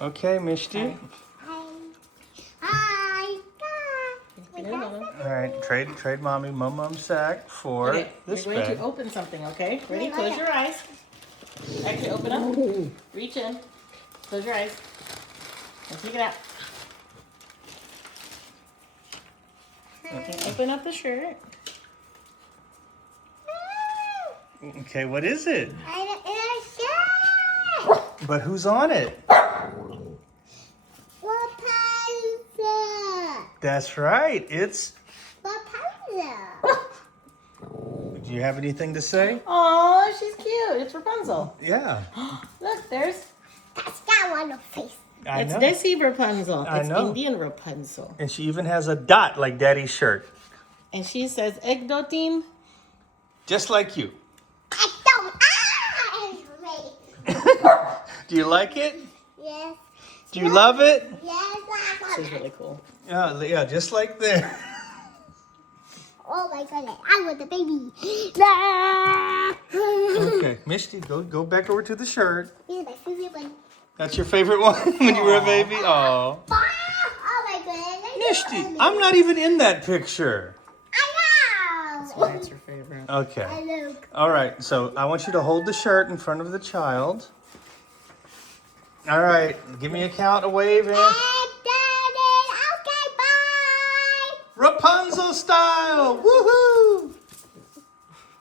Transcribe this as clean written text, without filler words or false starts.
Okay, Mishti. Hi. All right, trade mom's sack for Okay, this you're going bag. to open something, okay? Ready? Close your eyes. Actually, open up. Reach in. Close your eyes. And take it out. Okay, open up the shirt. Okay, what is it? It's a shirt. But who's on it? Rapunzel. That's right. It's. Rapunzel. Do you have anything to say? Oh, she's cute. It's Rapunzel. Yeah. Look, there's. That's got one of face. I It's know. Desi Rapunzel. I It's know. Indian Rapunzel. And she even has a dot like Daddy's shirt. And she says, Egdotim. Just like you. I don't. It's me. Do you like it? Yes. Do you love it? Yes. She's really cool. Yeah, just like that. Oh my goodness. I want the baby. Okay, Misty, go back over to the shirt. Here's my favorite one. That's your favorite one when you were a baby? Oh. Oh my goodness. Misty, I'm not even in that picture. I That's know. why it's her favorite. Okay. I look. All right, so I want you to hold the shirt in front of the child. All right, give me a count, a wave, and Okay, bye. Rapunzel style! Woohoo!